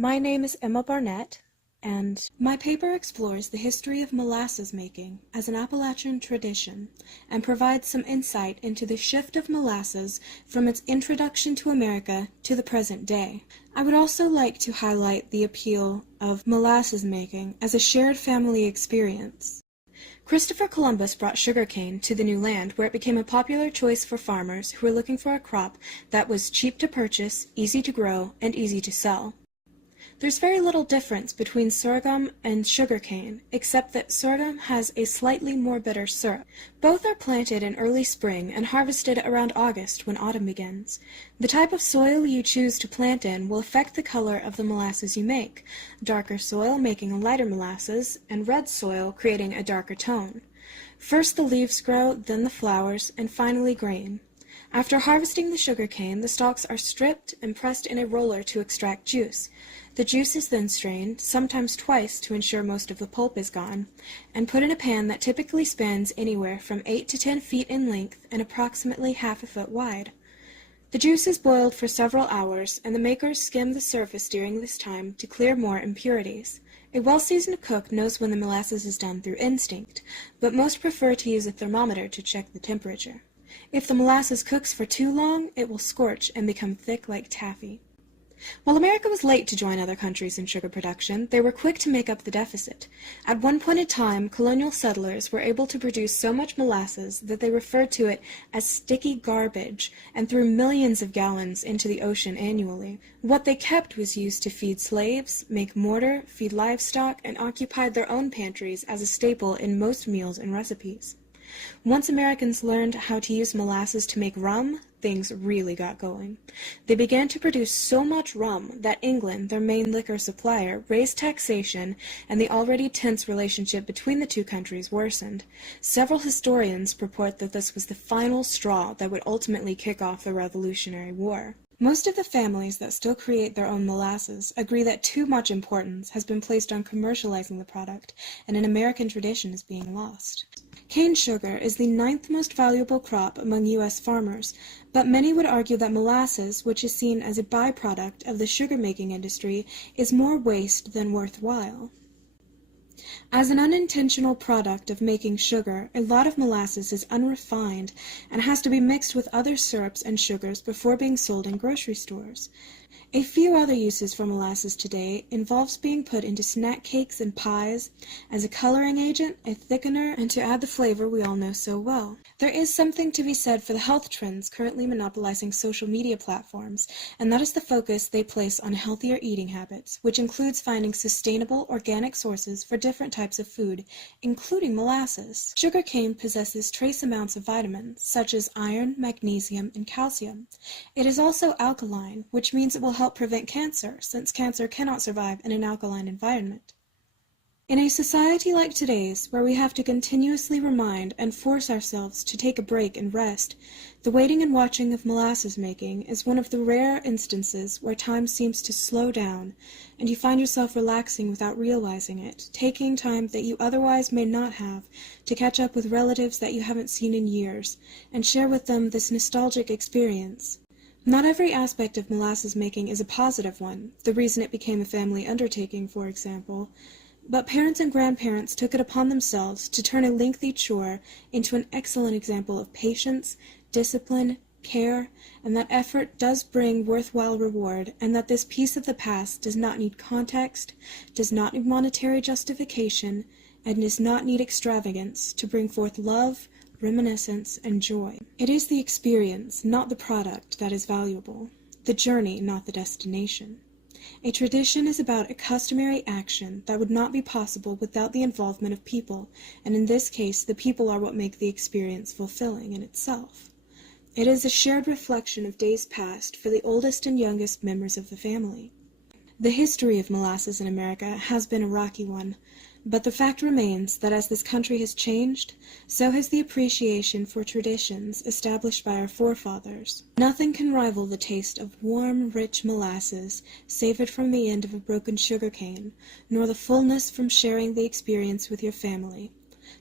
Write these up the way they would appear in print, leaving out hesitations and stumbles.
My name is Emma Barnett, and my paper explores the history of molasses making as an Appalachian tradition and provides some insight into the shift of molasses from its introduction to America to the present day. I would also like to highlight the appeal of molasses making as a shared family experience. Christopher Columbus brought sugarcane to the new land, where it became a popular choice for farmers who were looking for a crop that was cheap to purchase, easy to grow, and easy to sell. There's very little difference between sorghum and sugarcane, except that sorghum has a slightly more bitter syrup. Both are planted in early spring and harvested around August when autumn begins. The type of soil you choose to plant in will affect the color of the molasses you make, darker soil making a lighter molasses, and red soil creating a darker tone. First the leaves grow, then the flowers, and finally grain. After harvesting the sugarcane, the stalks are stripped and pressed in a roller to extract juice. The juice is then strained, sometimes twice to ensure most of the pulp is gone, and put in a pan that typically spans anywhere from 8 to 10 feet in length and approximately half a foot wide. The juice is boiled for several hours, and the makers skim the surface during this time to clear more impurities. A well-seasoned cook knows when the molasses is done through instinct, but most prefer to use a thermometer to check the temperature. If the molasses cooks for too long, it will scorch and become thick like taffy. While America was late to join other countries in sugar production, they were quick to make up the deficit. At one point in time, colonial settlers were able to produce so much molasses that they referred to it as sticky garbage and threw millions of gallons into the ocean annually. What they kept was used to feed slaves, make mortar, feed livestock, and occupied their own pantries as a staple in most meals and recipes. Once Americans learned how to use molasses to make rum, things really got going. They began to produce so much rum that England, their main liquor supplier, raised taxation, and the already tense relationship between the two countries worsened. Several historians purport that this was the final straw that would ultimately kick off the Revolutionary War. Most of the families that still create their own molasses agree that too much importance has been placed on commercializing the product, and an American tradition is being lost. Cane sugar is the 9th most valuable crop among U.S. farmers, but many would argue that molasses, which is seen as a byproduct of the sugar-making industry, is more waste than worthwhile. As an unintentional product of making sugar, a lot of molasses is unrefined and has to be mixed with other syrups and sugars before being sold in grocery stores. A few other uses for molasses today involves being put into snack cakes and pies, as a coloring agent, a thickener, and to add the flavor we all know so well. There is something to be said for the health trends currently monopolizing social media platforms, and that is the focus they place on healthier eating habits, which includes finding sustainable, organic sources for different types of food, including molasses. Sugarcane possesses trace amounts of vitamins, such as iron, magnesium, and calcium. It is also alkaline, which means it will help prevent cancer, since cancer cannot survive in an alkaline environment. In a society like today's, where we have to continuously remind and force ourselves to take a break and rest, the waiting and watching of molasses making is one of the rare instances where time seems to slow down, and you find yourself relaxing without realizing it, taking time that you otherwise may not have to catch up with relatives that you haven't seen in years, and share with them this nostalgic experience. Not every aspect of molasses making is a positive one, the reason it became a family undertaking, for example, but parents and grandparents took it upon themselves to turn a lengthy chore into an excellent example of patience, discipline, care, and that effort does bring worthwhile reward, and that this piece of the past does not need context, does not need monetary justification, and does not need extravagance to bring forth love, reminiscence, and joy. It is the experience, not the product, that is valuable, the journey, not the destination. A tradition is about a customary action that would not be possible without the involvement of people, and in this case, the people are what make the experience fulfilling in itself. It is a shared reflection of days past for the oldest and youngest members of the family. The history of molasses in America has been a rocky one, but the fact remains that as this country has changed, so has the appreciation for traditions established by our forefathers. Nothing can rival the taste of warm, rich molasses savored from the end of a broken sugar cane, nor the fullness from sharing the experience with your family.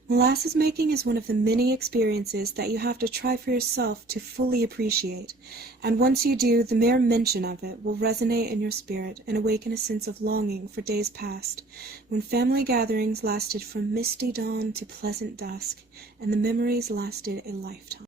Molasses making is one of the many experiences that you have to try for yourself to fully appreciate, and once you do, the mere mention of it will resonate in your spirit and awaken a sense of longing for days past, when family gatherings lasted from misty dawn to pleasant dusk, and the memories lasted a lifetime.